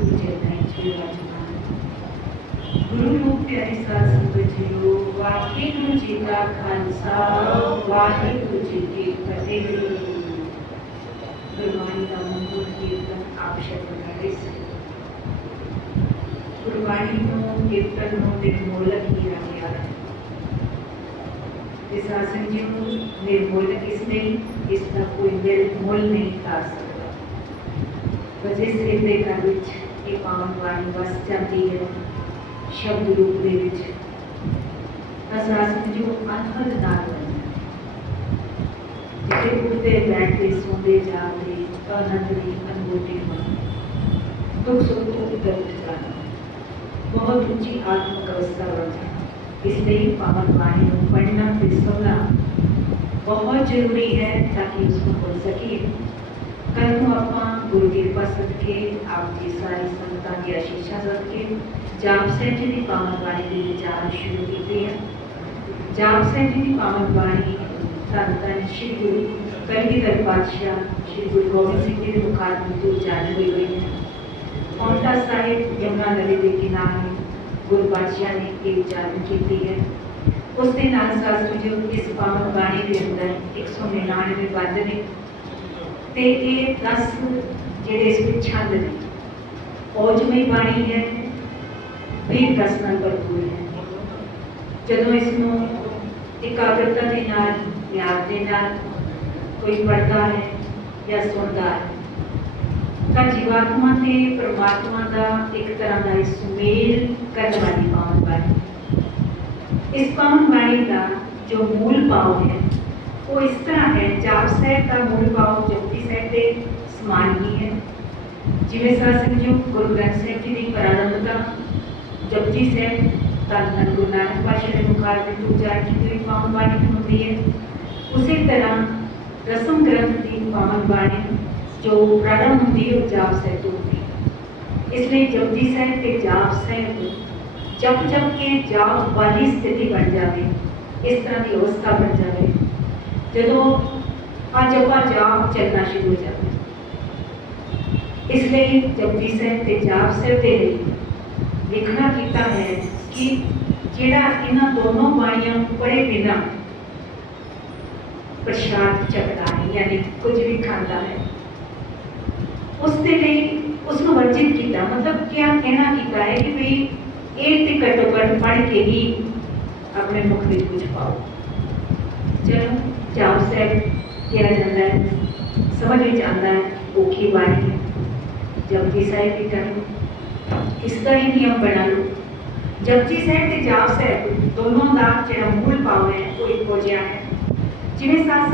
गुरु चरणों च विराजमान। गुरु रूप प्यारे साध संगत जीओ, वाहिगुरु जी का खालसा वाहिगुरु जी की फतेह। गुरबाणी का मूल कीर्तन आप शब्द करे से गुरबाणी को कीर्तन को निर्मोलक किया गया है। विशासन जी निर्मोलक इसलिए इसका कोई निर्मोल नहीं कर सकता। वजह से दे घर विच ये पावन बाणी वस जाती है शब्द रूप दे विच। विशासन जी अनहद नाल बनना जिसे उठते बैठते सोते जागते आनंद की अनुभूति होना, दुख सुख को उतर उठ जाना, बहुत ऊंची आत्मिक अवस्था बन जाना। इसलिए पावन बाणी को पढ़ना फिर सुनना बहुत जरूरी है ताकि उसको बोल सके। कल को आप गुरु कृपा सदके आप जी सारी संगतां की आशीषा सदके जाप साहिब जी की पावन बाणी के विचार शुरू किए हैं। जाप साहिब जी की पावन बाणी धन धन श्री गुरु कलगीधर पातशाह श्री गुरु गोबिंद सिंह जी के मुखारबिंद तो उच्चारण हुई है। पांवटा साहिब यमुना नदी के किनारे गुरु पातशाह ने ये उच्चारण की है। उस दिन शास्त्र जो इस पावन बाणी के अंदर 199 पद ने ते ये 10 जेडे इस विच छंद ने औजमई बाणी है, वीर रस नाल भरपूर है। जदों इसनों एकाग्रता के नाल याद के नाल कोई पढ़ता है या सुनता है तो जीवात्मा से परमात्मा का एक तरह का सुमेल करने वाली पावन बाणी। इस पावन बाणी का जो मूल भाव है वो इस तरह है। जाप साहिब का मूल भाव जपजी साहिब के समान ही है। जिवें साध जो गुरु ग्रंथ साहिब जी की प्रारंभता जपजी साहिब धन धन गुरु नानक पातशाह के मुखारबिंद तो उच्चारण की हुई पावन बाणी होती है, उसी तरह रसम ग्रंथ की पावन बाणी जो प्रारंभ होती है जाप साहिब तो होती है। इसलिए जपजी साहिब के जाप साहिब जप जप के जाप वाली स्थिति बन जाए, इस तरह की अवस्था बन जाए जो जपा जाप चलना शुरू हो जाए। इसलिए जपजी साहिब के जाप साहिब के लिए लिखना किया है कि जेड़ा इन्हां दोनों बाणियां पढ़े बिना प्रसाद चखता है यानी कुछ भी खाता है उसके लिए उसको वर्जित किया। मतलब क्या कहना किया है कि भाई एक घट्टो घट पढ़ के ही अपने मुख में कुछ पाओ। चलो जाप साहिब किया जाता है, समझ में आता है औखी बाणी है। जपजी साहिब की करो इसका ही नियम बना लो। जपजी साहिब के जाप साहिब दोनों का जो मूल भाव है वो एक हो गया है। जिन्हें सात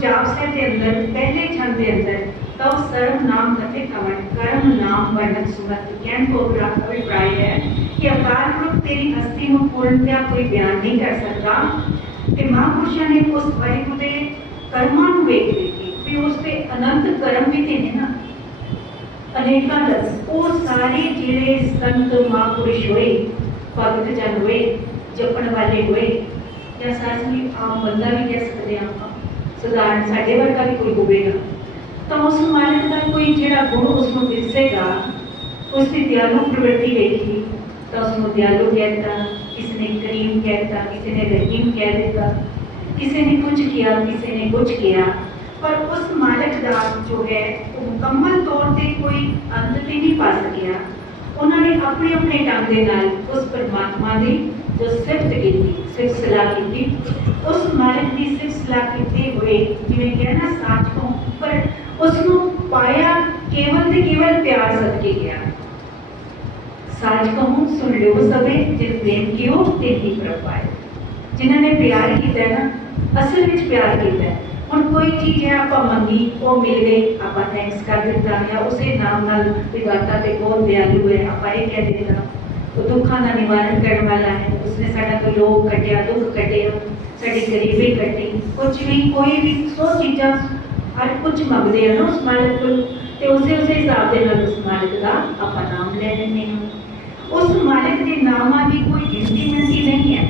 जाप साहिब के अंदर पहले छंद के अंदर तब सर्व नाम कथे कवण कर्म नाम वर्णन सुमत ज्ञान को अभिप्राय है कि अकाल पुरख तेरी हस्ती में पूर्णतया कोई बयान नहीं कर सकता। ते महापुरुषों ने उस वाहिगुरु के कर्मां नूं वेख के उस पे अनंत कर्म भी थे ना अनेका दस वो सारे जिहड़े संत महापुरुष हुए भगत जन हुए जपण वाले हुए या सासनी आम बंदा भी कह सकते हैं आप साधारण साढ़े वर्गा भी कोई होगा तो उस मालिक का कोई जिहड़ा गुण उसको दिसेगा उसकी दयालु प्रवृत्ति देखी तो उसको दयालु कहता, किसी ने करीम कहता, किसी ने रहीम कह देता, किसी ने कुछ किया किसी ने कुछ किया। पर उस मालिक का जो है वो मुकम्मल तौर पर कोई अंत भी नहीं पा सकिया। उन्होंने अपने अपने ढंग के नाल उस परमात्मा की जो सिफत की सिर्फ सलाह की उस मालिक की सिर्फ सलाह करते हुए जिवें कहना साच को पर उसको पाया केवल ते केवल प्यार सदके गया। साच कहूँ सुन लो सबे जिन प्रेम कियो ते ही प्रभ पाए। जिन्होंने प्यार किया ना असल में प्यार किया हम कोई चीज़ है आप मंगी वो मिल गई आप थैंक्स कर दिता या उसे नाम नाल विगाता ते बहुत दयालु है आप ये कह देता वो दुखों का निवारण करने वाला है। उसने साडा कोई रोग कटिया दुख कटिया साड़ी गरीबी कटी कुछ भी कोई भी 100 चीज़ा हर कुछ मंगते हैं ना उस मालिक को तो उसे हिसाब के नाल उस मालिक का आप नाम ले लेते हैं। उस मालिक के नामां की कोई गिनती मिनती नहीं है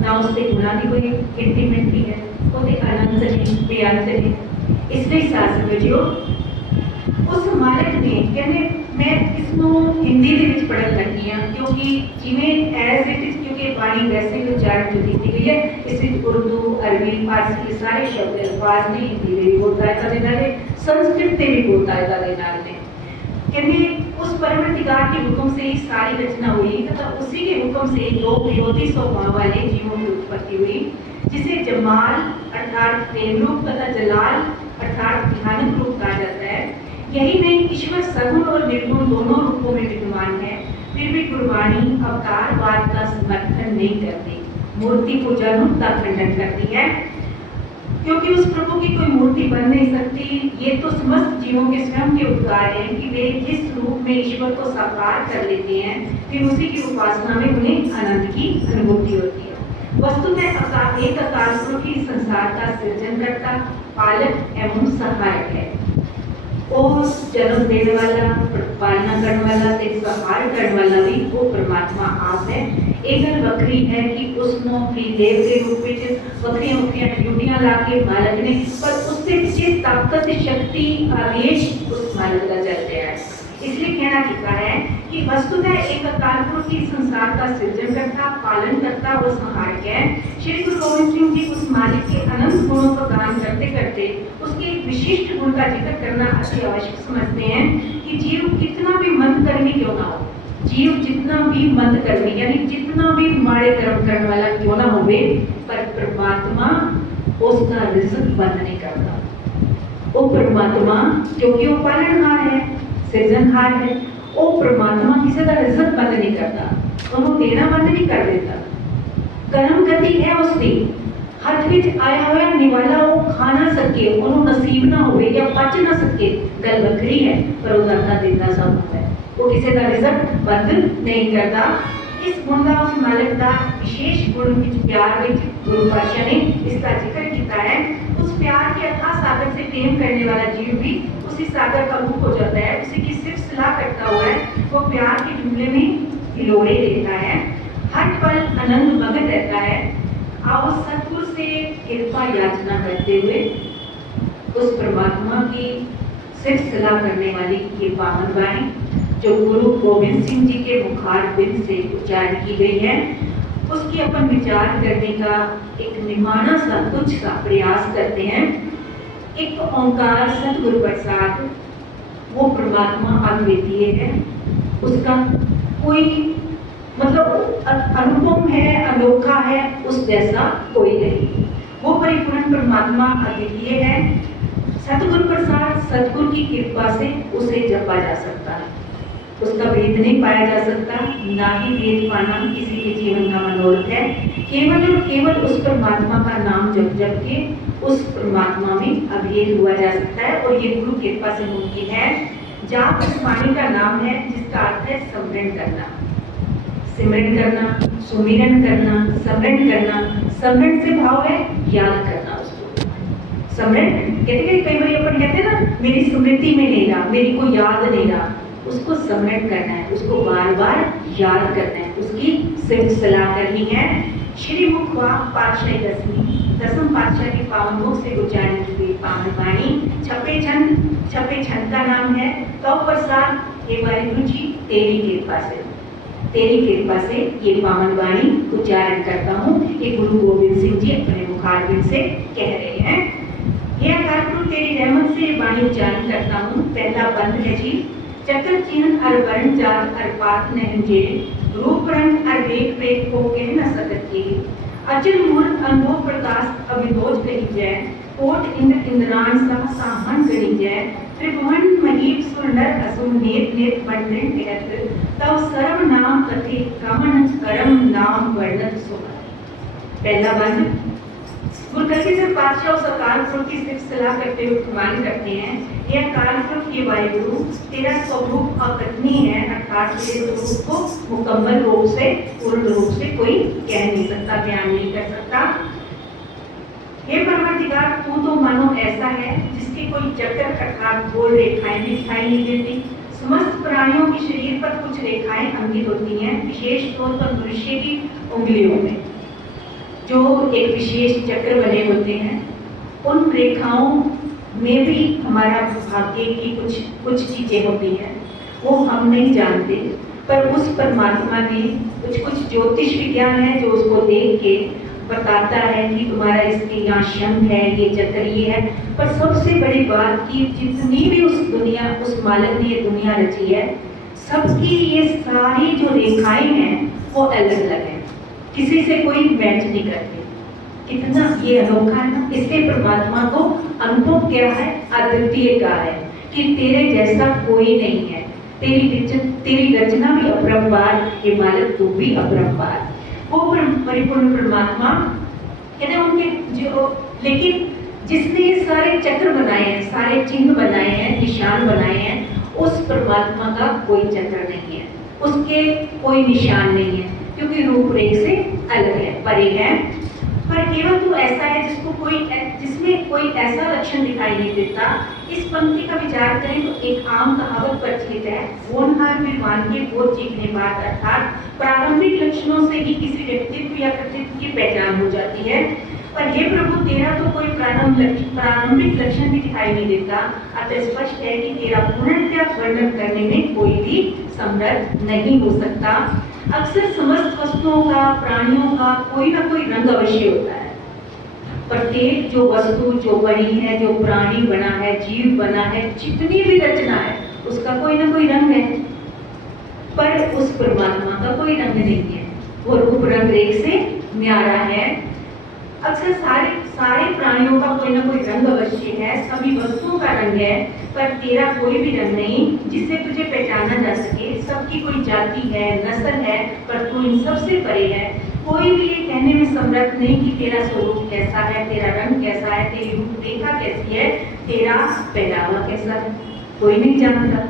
ना उसके गुणों की कोई गिनती मिनती है वो अनंत नहीं बेअंत नहीं। इसलिए सास बजियो उस मालिक ने कहने मैं इसको हैं, क्योंकि जिमें एज इट इज, क्योंकि बाणी वैसे भी उच्चारण जो दी गई है इस उर्दू अरबी फारसी सारे शब्द अल्फाज ने हिंदी में भी बोलता है कदे नाले संस्कृत में भी बोलता है कदे नाले कहते उस परवरदिगार के हुक्म से ही सारी रचना हुई तथा उसी के हुक्म से दो विरोधी स्वभाव वाले जीवों की उत्पत्ति हुई, जिसे जमाल अर्थात प्रेम रूप तथा जलाल अर्थात भयानक रूप कहा जाता है। यही नहीं, ईश्वर सगुण और निर्गुण दोनों रूपों में विद्यमान है, फिर भी कुर्बानी अवतारवाद का समर्थन नहीं करती, मूर्ति पूजा का खंडन करती है, क्योंकि उस प्रभु की कोई मूर्ति बन नहीं सकती। ये तो समस्त जीवों के स्वयं के उद्गार हैं कि वे जिस रूप में ईश्वर को साकार कर लेते हैं फिर उसी की उपासना में उन्हें आनंद की अनुभूति होती है। वस्तुतः एक अकाल पुरुष ही संसार का सृजनकर्ता, पालक एवं सहायक है। वो जन्म देने वाला, पालना करने वाला, संहार करने वाला भी वो परमात्मा आप है। एक गल वक्री है कि उसनो भी देव के रूप में वक्रियां ड्यूटियां लाके मालक ने, पर उससे पीछे ताकत शक्ति आदेश उस मालक का चल गया है। इसलिए कहना किया है कि वस्तुतः एक अकाल पुरुष की संसार का सृजन करता, पालन करता और संहारक है। श्री गुरु गोविंद सिंह जी उस मालिक के अनंत गुणों का गान करते करते उसके एक विशिष्ट गुण का जिक्र करना अति आवश्यक समझते हैं कि जीव कितना भी मंद कर्मी क्यों ना हो, जीव जितना भी मंद कर्मी यानी जितना भी माड़े कर्म करने वाला क्यों ना हो, पर परमात्मा उसका रिजक बंद नहीं करता। वो परमात्मा क्योंकि वो पालनहार है, सृजनहार है, वो परमात्मा किसी का रिजक बंद नहीं करता, उन्होंने देना बंद नहीं कर देता। कर्म गति है उसकी, हथ विच आया हुआ निवाला वो खा ना सके, उन्होंने नसीब ना हो या पच ना सके, गल वक्री है, पर वो दाता देता सब है, वो किसी का रिजक बंद नहीं करता। इस गुण का उस मालिक का विशेष गुण विच प्यार विच गुरु पातशाह ने इसका जिक्र किया है। उस प्यार के अथाह सागर से प्रेम करने वाला जीव भी उसी सागर का रूप हो जाता है, उसी की सिर्फ सलाह करता हुआ है, वो प्यार के जुमले में हिलोरे लेता है, हर पल आनंद मगन रहता है। आओ सतगुरु से कृपा याचना करते हुए उस परमात्मा की सिर्फ सलाह करने वाली ये पावन वाणी जो गुरु गोविंद सिंह जी के मुखार बिंद से उच्चारण की गई है, उसकी अपन विचार करने का एक निमाना सा कुछ सा प्रयास करते हैं। एक ओंकार सतगुरु प्रसाद वो परमात्मा अद्वितीय है, उसका कोई मतलब अनुपम है, अनोखा है, उस जैसा कोई नहीं। वो परिपूर्ण परमात्मा अद्वितीय है। सतगुरु प्रसाद सतगुरु की कृपा से उसे जपा जा सकता है, उसका भेद नहीं पाया जा सकता, ना ही भेद पाना किसी के जीवन का मनोरथ है। केवल और केवल उस परमात्मा का नाम जप जप के उस परमात्मा में अभेद हुआ जा सकता है, और ये गुरु कृपा से मुमकिन है। जाप उस वाणी का नाम है जिसका अर्थ है स्मरण करना, सिमरन करना, सुमिरन करना, स्मरण करना। स्मरण से भाव है याद करना उसको। स्मरण कहते कई बार अपन कहते हैं ना, मेरी स्मृति में नहीं रहा, मेरी को याद नहीं रहा, उसको स्मरण करना है, उसको बार बार याद करना है, उसकी सिर्फ सलाह करनी है। श्री मुखवा पातशाही दसम पातशाह की पावन मुख से उच्चारण की गई पावन वाणी छपे छंद का नाम है। तो प्रसाद हे वाहिगुरु जी तेरी कृपा से ये पावन वाणी उच्चारण करता हूँ। ये गुरु गोविंद सिंह जी अपने मुखारबिंद से कह रहे हैं। ये अकाल पुरख तेरी रहमत से ये वाणी उच्चारण करता हूँ। पहला बंद है जी। चक्र चिन्ह अर वर्ण जात अर पात नहजे, रूप रंग अर वेग वेग को कह न सकत के, अचल मूर्त अनुभव प्रकाश अभिदोज कही जय, कोट इंद्र इंद्रान सा साहन कही जय, त्रिभुवन महीप सुर नर असुर नेत नेत मंडन कहत, तव सर्व नाम कथे कमन करम नाम वर्णत सुमन। पहला बंद गुरु कलगीधर पातशाह उस अकाल पुरख की सिर्फ सलाह करते हुए फरमान करते हैं, यह अकाल पुरख ये वाहिगुरु तेरा स्वरूप अकथनीय है, अर्थात तेरे स्वरूप को मुकम्मल रूप से पूर्ण रूप से कोई कह नहीं सकता, बयान नहीं कर सकता। हे परवरदिगार तू तो मानो ऐसा है जिसके कोई चक्कर अर्थात गोल रेखाएं भी दिखाई नहीं देती। समस्त प्राणियों के शरीर पर कुछ रेखाएं अंकित होती हैं, विशेष तौर पर मनुष्य की उंगलियों में जो एक विशेष चक्र बने होते हैं, उन रेखाओं में भी हमारा भाग्य की कुछ चीजें होती हैं, वो हम नहीं जानते। पर उस परमात्मा ने कुछ ज्योतिष विज्ञान है जो उसको देख के बताता है कि तुम्हारा इसके यहाँ शंख है, ये चक्र ये है। पर सबसे बड़ी बात कि जितनी भी उस मालिक ने ये दुनिया रची है, सबकी ये सारी जो रेखाएं हैं वो अलग अलग है, किसी से कोई मैच नहीं करती। कितना ये अनोखा है ना। इसलिए परमात्मा को अनुभव क्या है, अद्वितीय का है कि तेरे जैसा कोई नहीं है। तेरी रचना भी अपरंपार, ये मालिक तू भी अपरंपार। वो परिपूर्ण परमात्मा कहते हैं उनके जो, लेकिन जिसने ये सारे चक्र बनाए हैं, सारे चिन्ह बनाए हैं, निशान बनाए हैं, उस परमात्मा का कोई चक्र नहीं है, उसके कोई निशान नहीं है, क्योंकि रूपरेख से अलग है, परे है। पर केवल तो ऐसा है जिसमें कोई ऐसा लक्षण दिखाई नहीं देता। इस पंक्ति का विचार करें तो एक आम कहावत प्रचलित है, होनहार में मान के वो चीखने बात, अर्थात प्रारंभिक लक्षणों से ही किसी व्यक्तित्व या कृतित्व की पहचान हो जाती है। पर हे प्रभु, तेरा तो कोई प्रारंभिक लक्षण भी दिखाई नहीं देता। अतः स्पष्ट है कि तेरा पूर्णतः वर्णन करने में कोई भी समर्थ नहीं हो सकता। अक्सर समस्त वस्तुओं का, प्राणियों का कोई ना कोई रंग अवश्य होता है। प्रत्येक जो वस्तु जो बनी है, जो प्राणी बना है, जीव बना है, जितनी भी रचना है, उसका कोई ना कोई रंग है। पर उस परमात्मा का कोई रंग नहीं है, वो रूप रंग रेख से न्यारा है। अक्सर सारे प्राणियों का कोई ना कोई रंग अवश्य है, सभी वस्तुओं का रंग है, पर तेरा कोई भी रंग नहीं जिससे तुझे पहचाना जा सके। सबकी कोई जाति है, नस्ल है, पर तू इन सबसे परे है। कोई भी ये कहने में समर्थ नहीं कि तेरा स्वरूप कैसा है, तेरा रंग कैसा है, तेरी रूपरेखा कैसी है, तेरा पहनावा कैसा है, कोई नहीं जानता।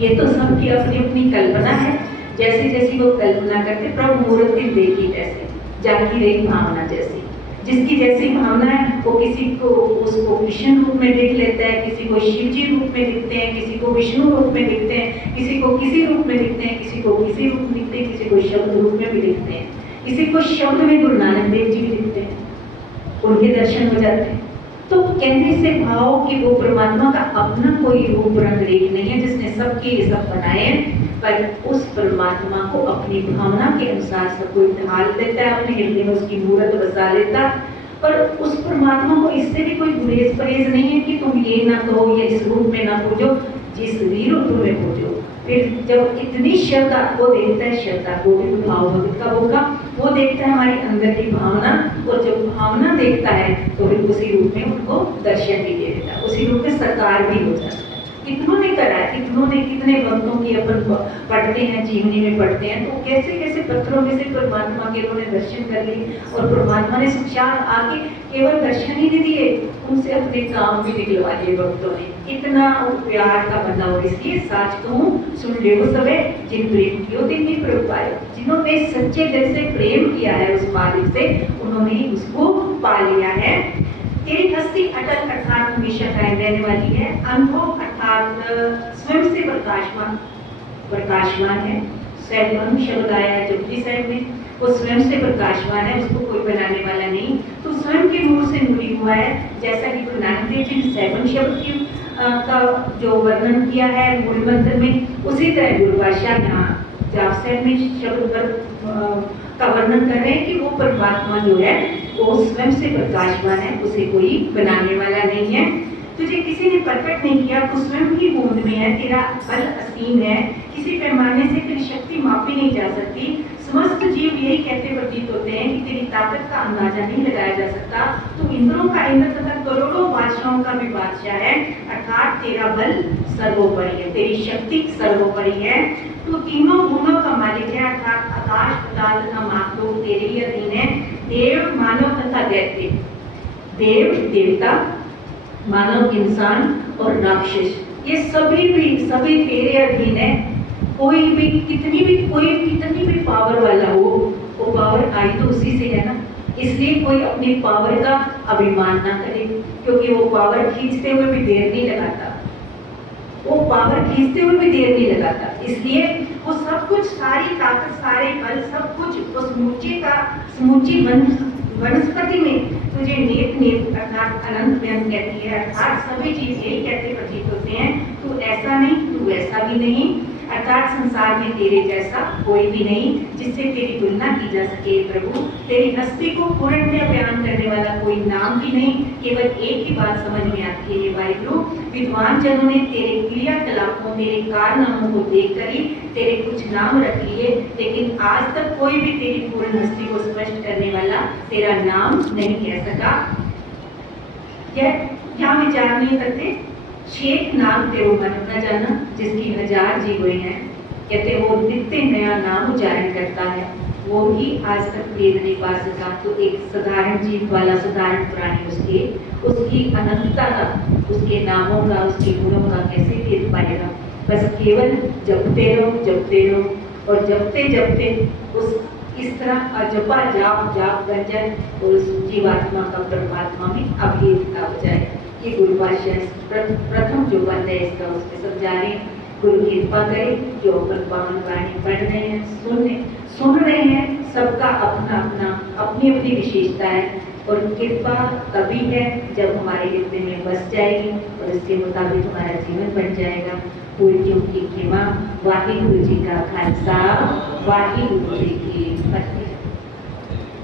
ये तो सबकी अपनी अपनी कल्पना है। जैसे जैसी वो कल्पना करते, प्रभु मूर्ति देखी जैसे, जाकी एक भावना जैसी, जिसकी जैसी भावना है वो किसी को उसको कृष्ण रूप में देख लेता है, किसी को शिव जी रूप में दिखते हैं, किसी को विष्णु रूप में दिखते हैं, किसी को किसी रूप में दिखते हैं, किसी को किसी रूप में दिखते हैं, किसी को शब्द रूप में भी दिखते हैं, किसी को शब्द में गुरु नानक देव जी भी दिखते हैं, उनके दर्शन हो जाते हैं। तो कहने से भाव कि वो परमात्मा का अपना कोई रूप रंग रेख नहीं है जिसने सबके सब बनाए हैं, पर उस परमात्मा को अपनी भावना के अनुसार सब कोई ढाल देता है, अपने हृदय में उसकी मूर्त बसा लेता। पर उस परमात्मा को इससे भी कोई गुरेज परहेज नहीं है कि तुम ये ना कहो या इस रूप में ना पूजो, जिस भी रूप में पूजो। फिर जब इतनी श्रद्धा, वो देखता है श्रद्धा को भी, भाव भगत का होगा, वो देखता है हमारी अंदर की भावना, और जब भावना देखता है तो फिर उसी रूप में उनको दर्शन भी दे देता है, उसी रूप में साकार भी हो जाता है। कितनों ने करा है, कितने भक्तों की अपन पढ़ते हैं, जीवनी में पढ़ते हैं, तो कैसे कैसे पत्थरों में से परमात्मा के उन्होंने दर्शन कर लिए, और परमात्मा ने साक्षात आके केवल दर्शन ही नहीं दिए, उनसे अपने काम भी निकलवा लिए भक्तों ने। इतना प्यार का बंदा, और इसलिए साच कहूँ सुन ले वो सबे, जिन प्रेम कियो दिन नहीं प्रभु पाए। जिन्होंने सच्चे दिल से प्रेम किया है उस मालिक से, उन्होंने ही उसको पा लिया है। तेरी हस्ती अटल अर्थात हमेशा कायम रहने वाली है। अनुभव अर्थात स्वयं से प्रकाशवान है। सैलवन शब्द आया है जपजी साहिब में, वो स्वयं से प्रकाशवान है, उसको कोई बनाने वाला नहीं, तो स्वयं के नूर से नूरी हुआ है। जैसा कि गुरु नानक देव जी ने सैलवन शब्द की का जो वर्णन किया है मूल मंत्र में, उसी तरह गुरु बादशाह यहाँ जाप साहिब में शब्द का वर्णन कर रहे हैं कि वो परमात्मा जो है वो स्वयं से प्रकाशवान है, उसे कोई बनाने वाला नहीं है। तुझे किसी ने प्रकट नहीं किया, तो स्वयं ही होंद में है, तेरा बल असीम है, किसी पैमाने से तेरी शक्ति मापी नहीं जा सकती। समस्त जीव यही कहते प्रतीत होते हैं कि तेरी ताकत का अंदाजा नहीं लगाया जा सकता। तू इंद्रों का इंद्र तथा करोड़ों बादशाहों का भी बादशाह है, अर्थात तेरा बल सर्वोपरि है, तेरी शक्ति सर्वोपरि है। तू तीनों भूमों का मालिक है, अर्थात आकाश पाताल तथा मातृ तेरे ही अधीन है। देव मानव तथा दैत्य, देव देवता, मानव इंसान और राक्षस, ये सभी तेरे अधीन है। कोई भी कितनी भी पावर वाला हो, वो पावर आई तो उसी से है ना। इसलिए कोई अपनी पावर का अभिमान ना करे, क्योंकि वो पावर खींचते हुए भी देर नहीं लगाता, इसलिए वो सब कुछ, सारी ताकत, सारे बल, सब कुछ उस समूची वनस्पति में तुझे नेत अर्थात अनंत व्यंग कहती है, अर्थात सभी चीज यही कहते प्रतीत होते हैं, तू ऐसा नहीं, तू वैसा भी नहीं, अर्थात संसार में तेरे जैसा कोई भी नहीं जिससे तेरी तुलना की जा सके प्रभु। तेरी हस्ती को पूर्णतः बयान करने वाला कोई नाम भी नहीं। केवल एक ही बात समझ में आती है वाहिगुरु, विद्वान जनों ने तेरे क्रियाकलापों, तेरे कारनामों को देखकर ही तेरे कुछ नाम रख लिए, लेकिन आज तक कोई भी तेरी पूर्ण हस्ती को स्पष्ट करने वाला तेरा नाम नहीं कह सका। क्या विचार नहीं करते? छेक नाम तेरो मन न जाना, जिसकी 1000 जी हुए हैं। कहते वो नित्य नया नाम उच्चारण करता है, वो ही आज तक वेद नहीं पा सका। तो एक साधारण जीव वाला साधारण प्राणी उसकी अनंतता का, उसके नामों का, उसके गुणों का कैसे भेद पाएगा? बस केवल जपते रहो और जपते जपते उस इस तरह अजपा जाप बन जाए और उस जीवात्मा का परमात्मा में अभेदता हो जाए। ये गुरु भाष्य प्रथम जो बंद है इसका उसमें समझा रहे हैं। गुरु कृपा करे, जो अपन पावन वाणी पढ़ रहे हैं, सुन रहे हैं, सबका अपना अपना अपनी अपनी विशेषता है और कृपा तभी है जब हमारे हृदय में बस जाएगी और इसके मुताबिक हमारा जीवन बन जाएगा। पूर्वजों की क्षमा, वाहिगुरु जी का खालसा, वाहिगुरु जी की फतेह।